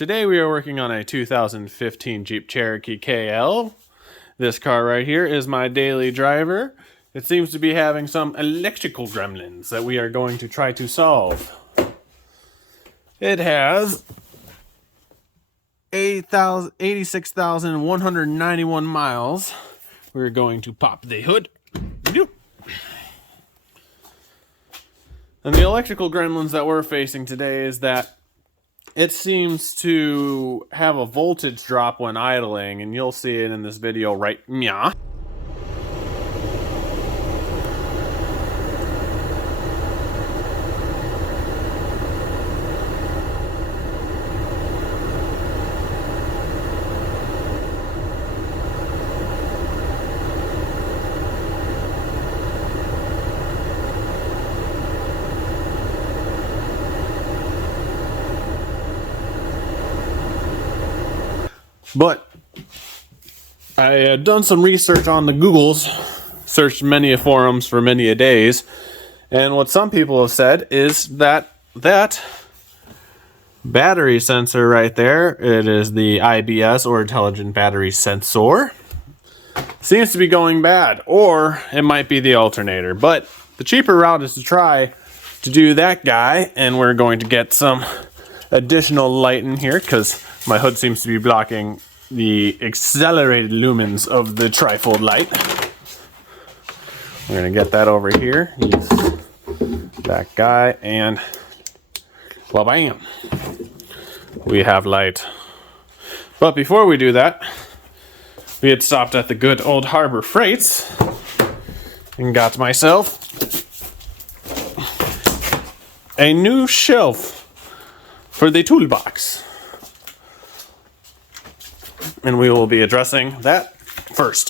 Today we are working on a 2015 Jeep Cherokee KL. This car right here is my daily driver. It seems to be having some electrical gremlins that we are going to try to solve. It has 86,191 miles. We're going to pop the hood. And the electrical gremlins that we're facing today is that it seems to have a voltage drop when idling, and you'll see it in this video right meow. But I had done some research on the Googles, searched many forums for many a days, and what some people have said is that battery sensor right there, it is the IBS or intelligent battery sensor, seems to be going bad, or it might be the alternator. But the cheaper route is to try to do that guy, and we're going to get some additional light in here because my hood seems to be blocking the accelerated lumens of the trifold light. We're going to get that over here. Use that guy, and well, bam, we have light. But before we do that, we had stopped at the good old Harbor Freights and got myself a new shelf for the toolbox. And we will be addressing that first.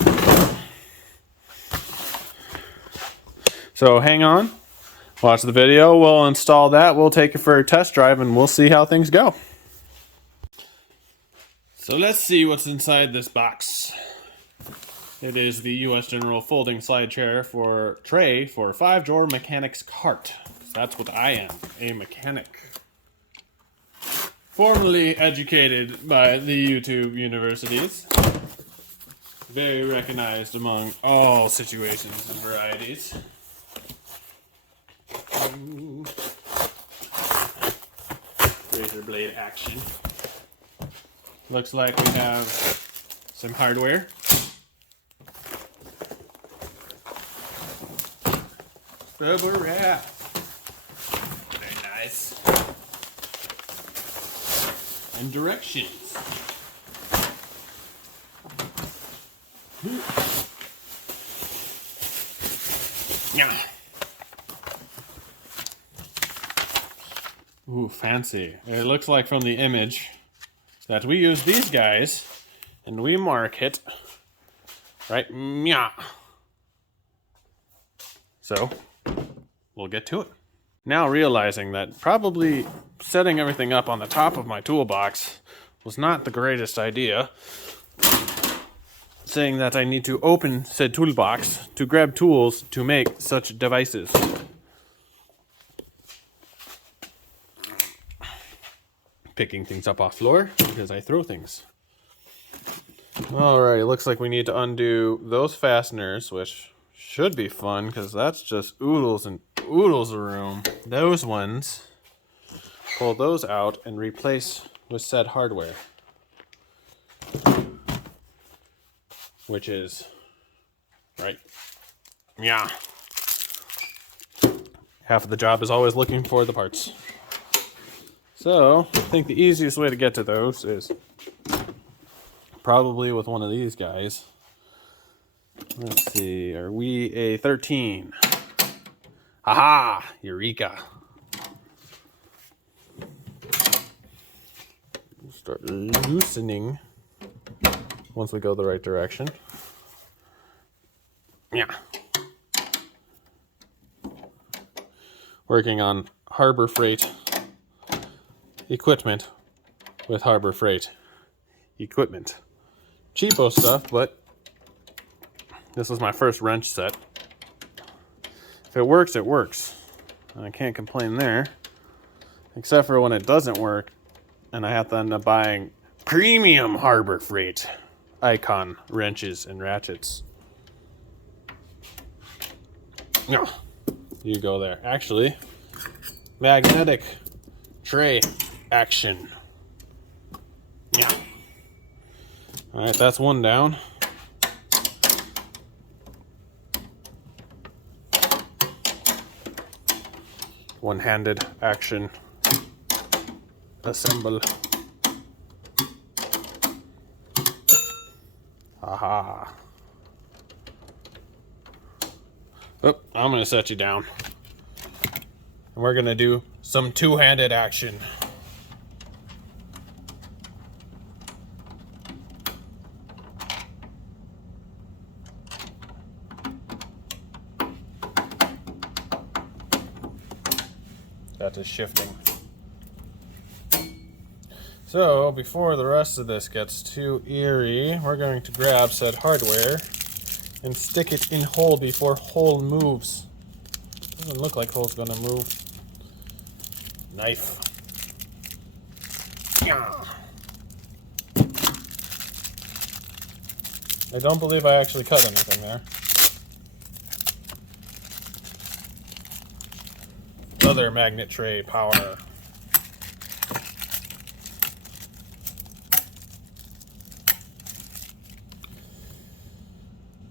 So hang on, watch the video, we'll install that, we'll take it for a test drive, and we'll see how things go. So let's see what's inside this box. It is the U.S. General folding slide chair for tray for a 5-drawer mechanic's cart. That's what I am, a mechanic. Formerly educated by the YouTube universities. Very recognized among all situations and varieties. Razor blade action. Looks like we have some hardware. Rubber wrap. Very nice. And directions. Yeah. Ooh, fancy. It looks like from the image that we use these guys and we mark it right. Yeah. So we'll get to it. Now realizing that probably setting everything up on the top of my toolbox was not the greatest idea, saying that I need to open said toolbox to grab tools to make such devices. Picking things up off floor because I throw things. Alright, it looks like we need to undo those fasteners, which should be fun because that's just oodles and oodles of room. Those ones, pull those out and replace with said hardware, which is right. Yeah. Half of the job is always looking for the parts. So I think the easiest way to get to those is probably with one of these guys. Let's see, are we a 13? Aha! Eureka! We'll start loosening once we go the right direction. Yeah. Working on Harbor Freight equipment with Harbor Freight equipment. Cheapo stuff, but this was my first wrench set. If it works, it works. I can't complain there. Except for when it doesn't work, and I have to end up buying premium Harbor Freight Icon wrenches and ratchets. No, you go there. Actually, magnetic tray action. Yeah. All right, that's one down. One-handed action. Assemble. Aha. Oh, I'm gonna set you down. And we're gonna do some two-handed action. That is shifting. So, before the rest of this gets too eerie, we're going to grab said hardware and stick it in hole before hole moves. Doesn't look like hole's gonna move. Knife. Yeah. I don't believe I actually cut anything there. Other magnet tray power.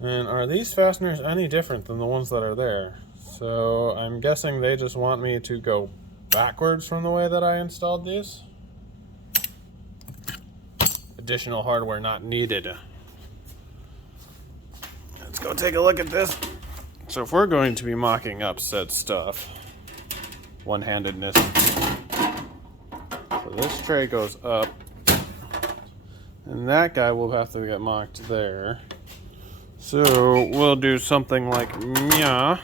And are these fasteners any different than the ones that are there? So I'm guessing they just want me to go backwards from the way that I installed these. Additional hardware not needed. Let's go take a look at this. So if we're going to be mocking up said stuff, one-handedness. So this tray goes up, and that guy will have to get mocked there. So we'll do something like meow.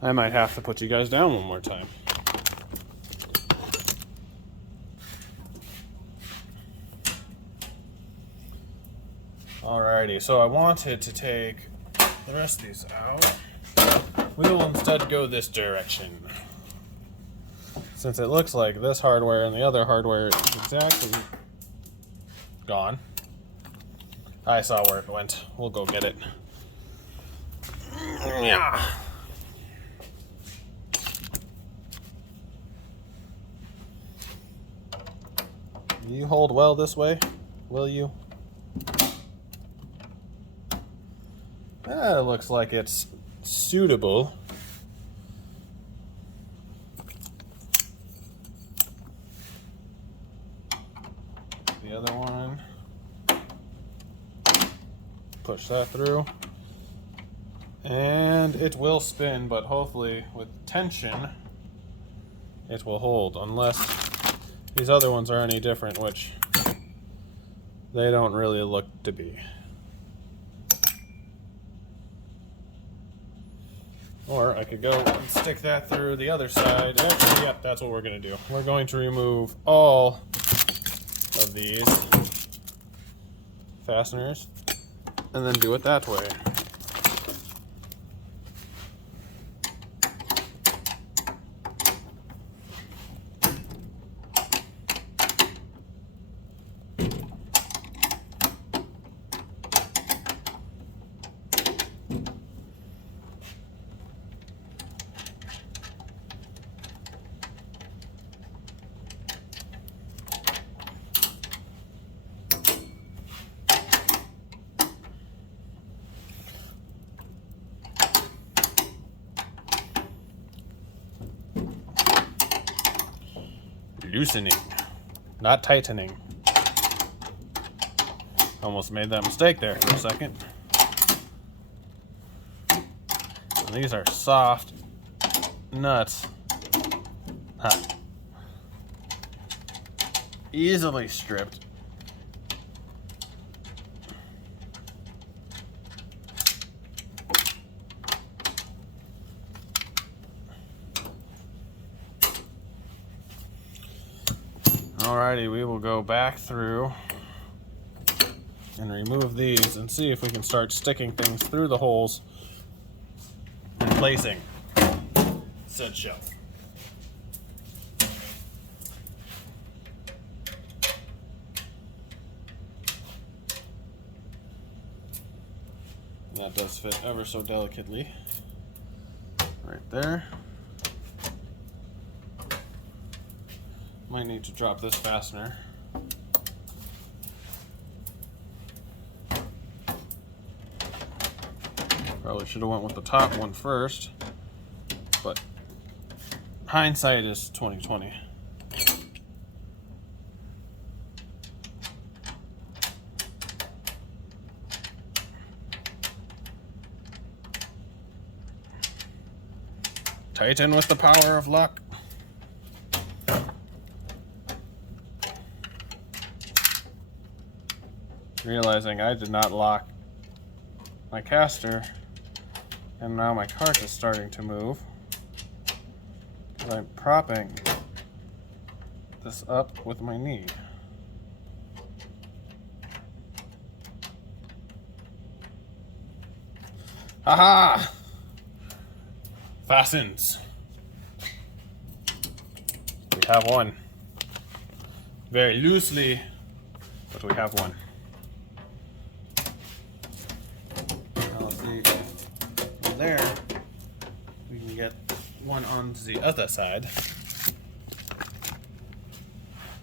I might have to put you guys down one more time. Alrighty, so I wanted to take the rest of these out. We will instead go this direction. Since it looks like this hardware and the other hardware is exactly gone. I saw where it went. We'll go get it. Yeah. You hold well this way, will you? That looks like it's suitable. The other one. Push that through. And it will spin, but hopefully with tension it will hold, unless these other ones are any different, which they don't really look to be. Or I could go and stick that through the other side. Actually, yep, that's what we're going to do. We're going to remove all of these fasteners and then do it that way. Loosening, not tightening. Almost made that mistake there for a second. And these are soft nuts. Huh. Easily stripped. Alrighty, we will go back through and remove these and see if we can start sticking things through the holes and placing said shelf. And that does fit ever so delicately. Right there. Might need to drop this fastener. Probably should have went with the top one first, but hindsight is 20/20. Tighten with the power of luck. Realizing I did not lock my caster, and now my cart is starting to move. I'm propping this up with my knee. Aha! Fastens. We have one. Very loosely, but we have one. Now let's see from there. We can get one on the other side.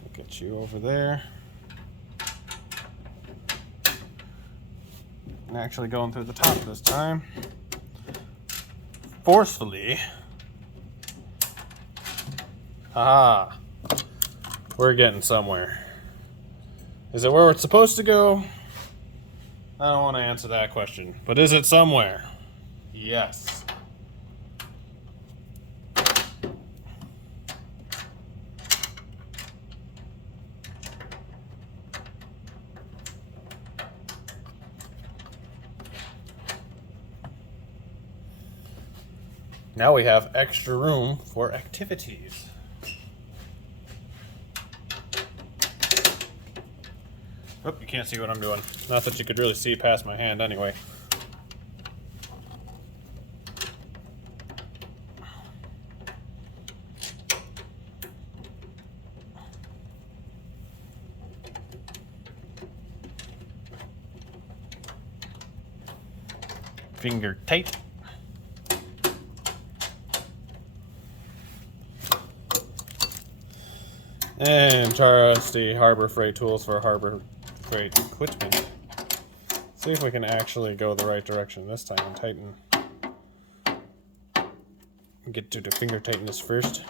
We'll get you over there. And actually going through the top this time. Forcefully. Haha. We're getting somewhere. Is it where it's supposed to go? I don't want to answer that question. But is it somewhere? Yes. Now we have extra room for activities. Oh, you can't see what I'm doing. Not that you could really see past my hand anyway. Finger tight. And trusty Harbor Freight tools for Harbor Freight equipment. See if we can actually go the right direction this time and tighten. Get to the finger tightness first.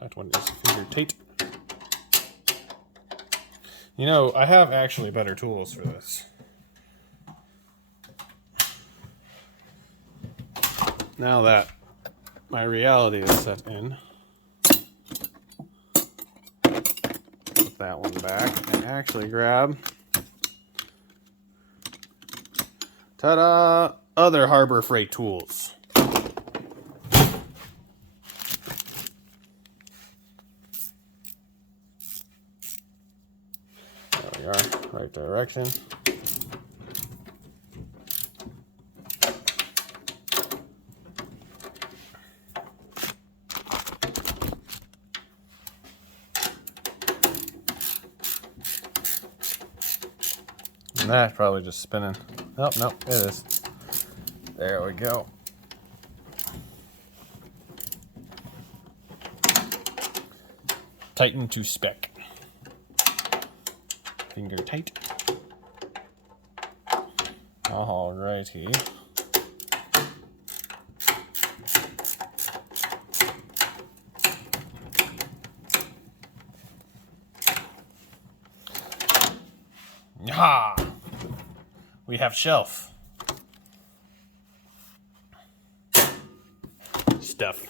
That one is finger tight. You know, I have actually better tools for this. Now that my reality is set in, put that one back and actually grab, ta-da, other Harbor Freight tools. There we are, right direction. And that's probably just spinning. Oh, no, it is. There we go. Tighten to spec. Finger tight. Alrighty. Ha! We have shelf. Stuff.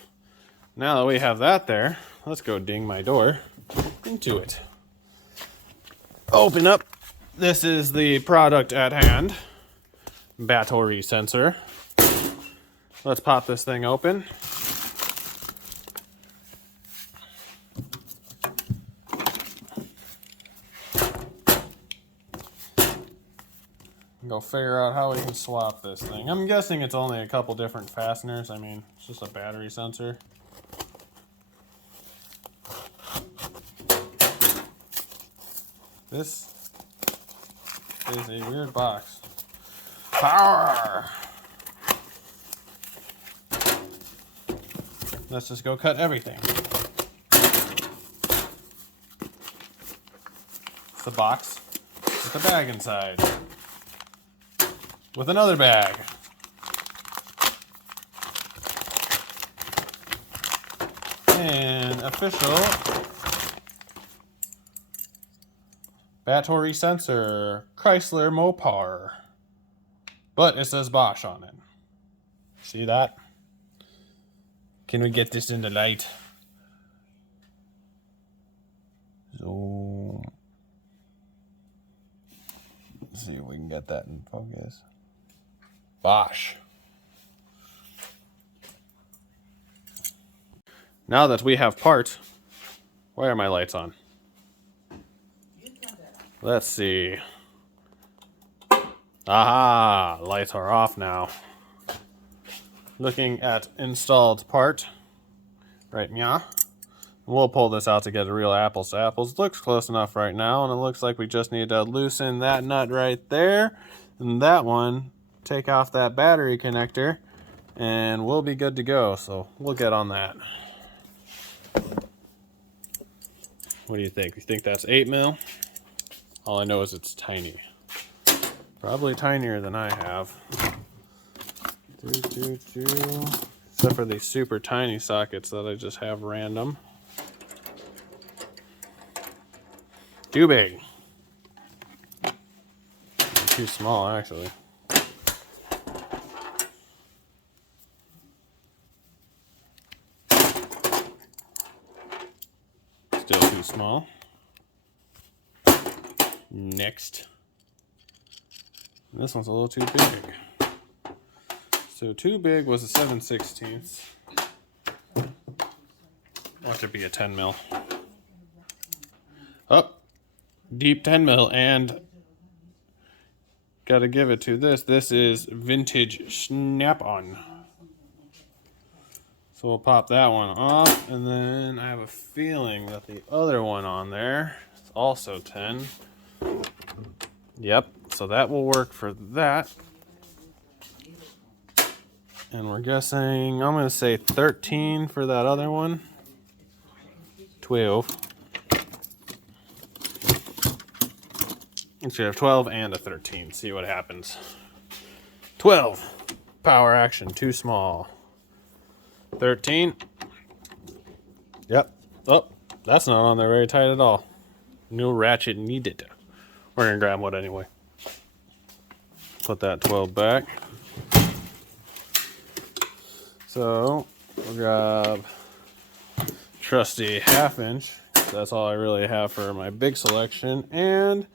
Now that we have that there, let's go ding my door into it. Open up. This is the product at hand. Battery sensor. Let's pop this thing open. go figure out how we can swap this thing. I'm guessing it's only a couple different fasteners. I mean, it's just a battery sensor. This is a weird box. Power! Let's just go cut everything. It's the box with the bag inside. With another bag. And official battery sensor, Chrysler Mopar. But it says Bosch on it. See that? Can we get this in the light? So, let's see if we can get that in focus. Bosch. Now that we have parts, why are my lights on? Let's see. Aha! Lights are off now. Looking at installed part. Right, yeah. We'll pull this out to get a real apples to apples. Looks close enough right now, and it looks like we just need to loosen that nut right there. And that one, take off that battery connector, and we'll be good to go. So we'll get on that. What do you think? You think that's 8 mil? All I know is it's tiny. Probably tinier than I have. Except for these super tiny sockets that I just have random. Too big. Too small, actually. Still too small. Next. This one's a little too big. So too big was a 7/16. Watch it be a 10 mil. Oh, deep 10 mil, and gotta give it to this. This is vintage snap-on. So we'll pop that one off, and then I have a feeling that the other one on there is also 10. Yep, so that will work for that. And we're guessing, I'm going to say 13 for that other one. 12. And so you have 12 and a 13. See what happens. 12. Power action, too small. 13. Yep. Oh, that's not on there very tight at all. No ratchet needed. We're going to grab one anyway. Put that 12 back. So, we'll grab trusty 1/2 inch. That's all I really have for my big selection. And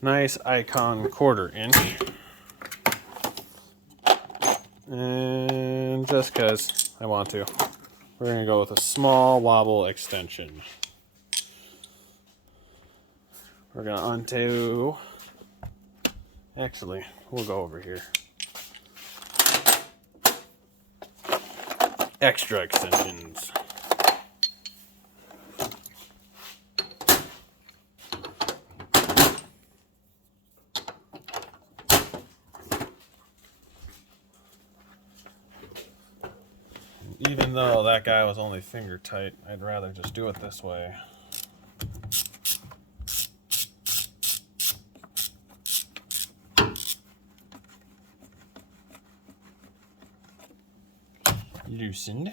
nice Icon 1/4 inch. And just because I want to, we're going to go with a small wobble extension. We're going to undo. Actually, we'll go over here. Extra extensions. Even though that guy was only finger tight, I'd rather just do it this way. Loosened.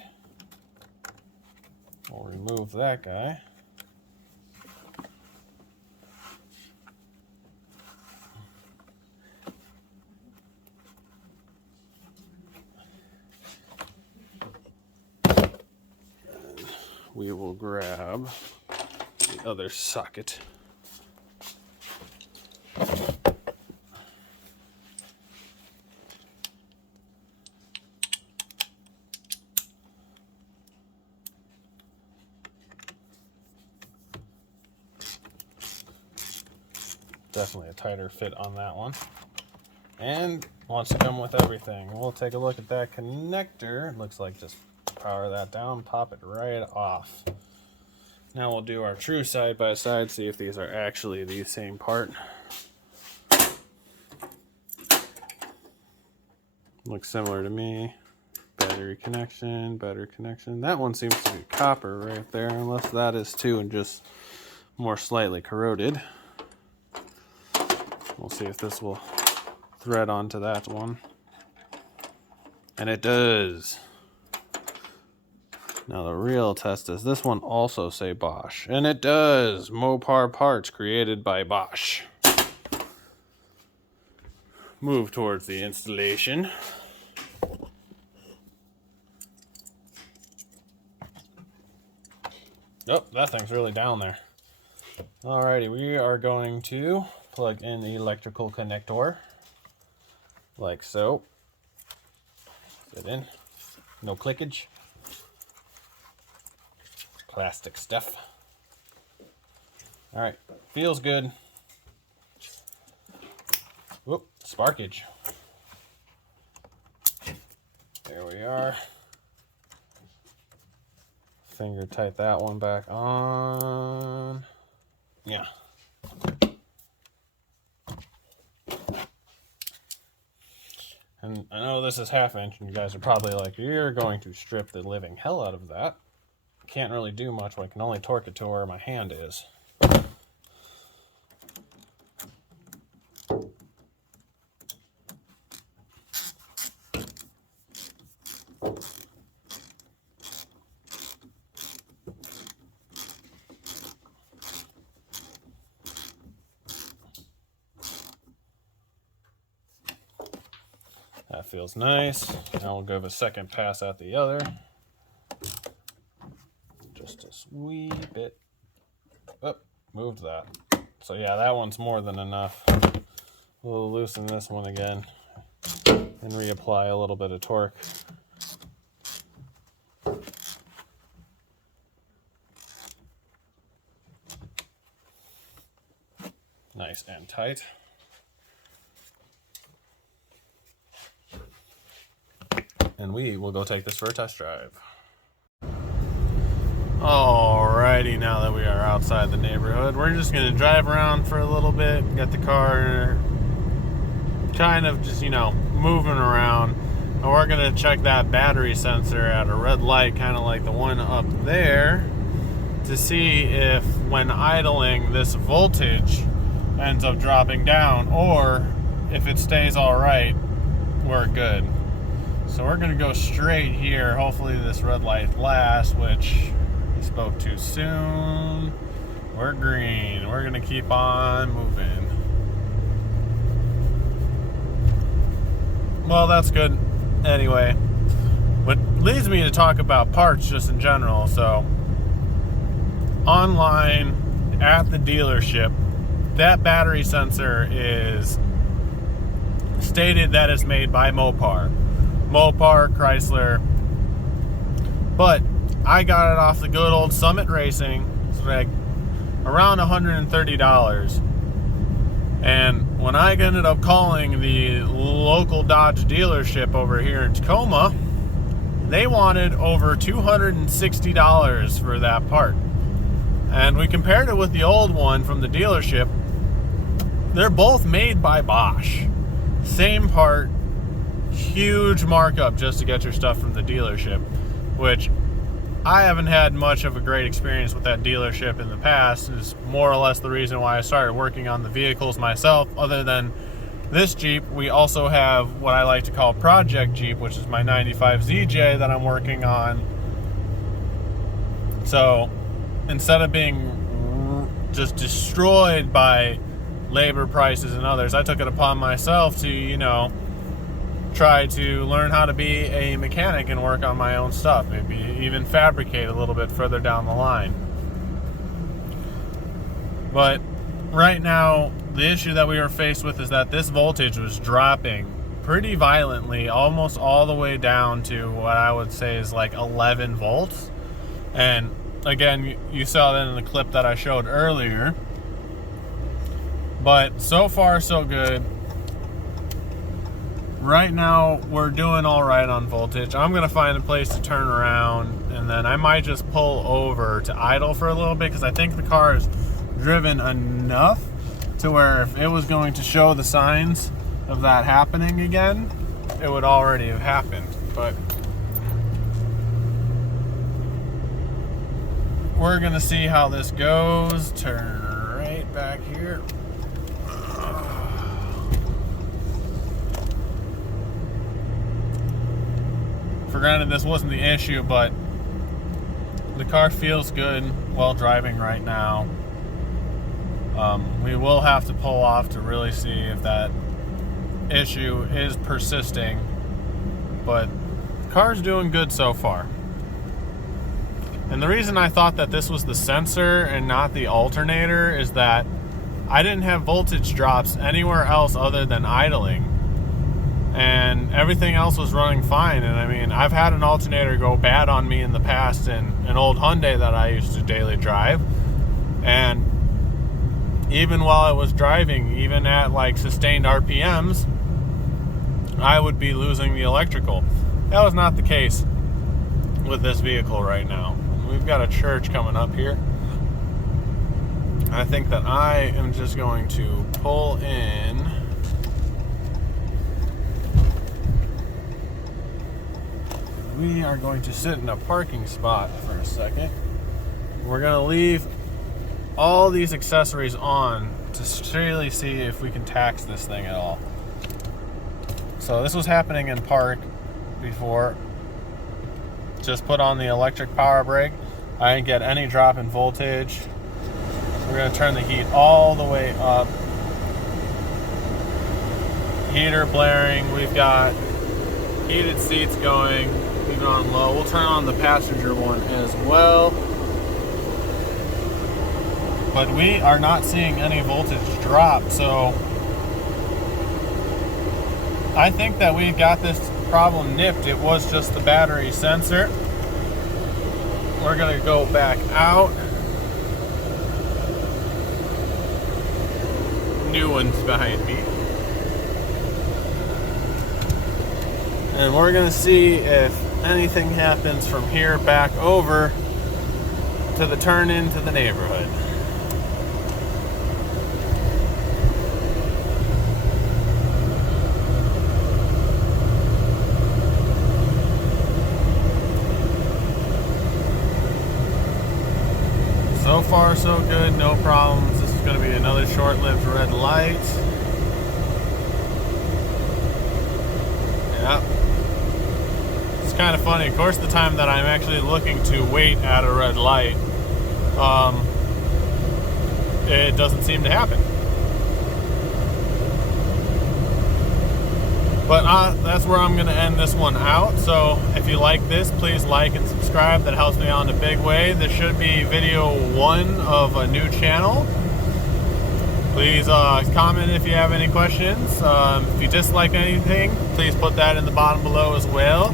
We'll remove that guy. And we will grab the other socket. Definitely a tighter fit on that one. and wants to come with everything. We'll take a look at that connector. Looks like just power that down, pop it right off. Now we'll do our true side by side, see if these are actually the same part. Looks similar to me. Battery connection, battery connection. That one seems to be copper right there, unless that is too and just more slightly corroded. We'll see if this will thread onto that one. And it does. Now the real test is this one also say Bosch. And it does. Mopar parts created by Bosch. Move towards the installation. Oh, that thing's really down there. Alrighty, we are going to plug in the electrical connector. Like so. Get in. No clickage. Plastic stuff. Alright, feels good. Whoop, sparkage. There we are. Finger tight that one back on. Yeah. And I know this is ½ inch, and you guys are probably like, you're going to strip the living hell out of that. Can't really do much, I can only torque it to where my hand is. That feels nice. Now we'll give a second pass at the other. Just a wee bit. Oh, moved that. So yeah, that one's more than enough. We'll loosen this one again and reapply a little bit of torque. Nice and tight. And we will go take this for a test drive. Alrighty, now that we are outside the neighborhood, we're just going to drive around for a little bit, get the car kind of just, moving around. And we're going to check that battery sensor at a red light, kind of like the one up there, to see if when idling this voltage ends up dropping down, or if it stays alright, we're good. So we're going to go straight here. Hopefully this red light lasts, which we spoke too soon. We're green. We're going to keep on moving. Well, that's good. Anyway, what leads me to talk about parts just in general. So online at the dealership, that battery sensor is stated that it's made by Mopar, Chrysler, but I got it off the good old Summit Racing. It's like around $130. And when I ended up calling the local Dodge dealership over here in Tacoma, they wanted over $260 for that part. And we compared it with the old one from the dealership. They're both made by Bosch. Same part, huge markup just to get your stuff from the dealership, which I haven't had much of a great experience with that dealership in the past. It's more or less the reason why I started working on the vehicles myself. Other than this Jeep, we also have what I like to call Project Jeep, which is my 95 ZJ that I'm working on. So instead of being just destroyed by labor prices and others, I took it upon myself to, try to learn how to be a mechanic and work on my own stuff. Maybe even fabricate a little bit further down the line. But right now, the issue that we were faced with is that this voltage was dropping pretty violently, almost all the way down to what I would say is like 11 volts. And again, you saw that in the clip that I showed earlier. But so far, so good. Right now, we're doing all right on voltage. I'm gonna find a place to turn around, and then I might just pull over to idle for a little bit, because I think the car is driven enough to where if it was going to show the signs of that happening again, it would already have happened. But we're gonna see how this goes. Turn right back here. For granted, this wasn't the issue, but the car feels good while driving right now. We will have to pull off to really see if that issue is persisting, but the car's doing good so far. And the reason I thought that this was the sensor and not the alternator is that I didn't have voltage drops anywhere else other than idling, and everything else was running fine. And I mean, I've had an alternator go bad on me in the past in an old Hyundai that I used to daily drive, and even while I was driving, even at like sustained RPMs, I would be losing the electrical. That was not the case with this vehicle right now. We've got a church coming up here. I think that I am just going to pull in. We are going to sit in a parking spot for a second. We're going to leave all these accessories on to really see if we can tax this thing at all. So this was happening in park before. Just put on the electric power brake. I didn't get any drop in voltage. We're going to turn the heat all the way up. Heater blaring. We've got heated seats going even on low. We'll turn on the passenger one as well. But we are not seeing any voltage drop, so I think that we got this problem nipped. It was just the battery sensor. We're gonna go back out. New one's behind me. And we're gonna see if anything happens from here back over to the turn into the neighborhood. So far, so good, no problems. This is going to be another short-lived red light. Yeah. It's kind of funny. Of course, the time that I'm actually looking to wait at a red light, it doesn't seem to happen. But that's where I'm going to end this one out. So if you like this, please like and subscribe. That helps me on a big way. This should be video 1 of a new channel. Please comment if you have any questions. If you dislike anything, please put that in the bottom below as well.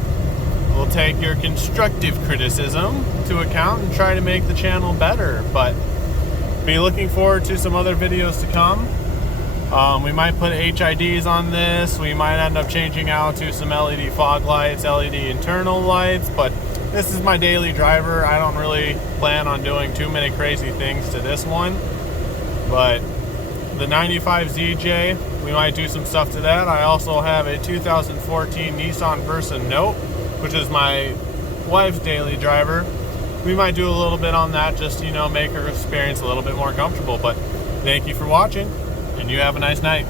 We'll take your constructive criticism to account and try to make the channel better. But be looking forward to some other videos to come. We might put HIDs on this. We might end up changing out to some LED fog lights, LED internal lights, but this is my daily driver. I don't really plan on doing too many crazy things to this one. But the 95 ZJ, we might do some stuff to that. I also have a 2014 Nissan Versa Note, which is my wife's daily driver. We might do a little bit on that just to, you know, make her experience a little bit more comfortable. But thank you for watching, and you have a nice night.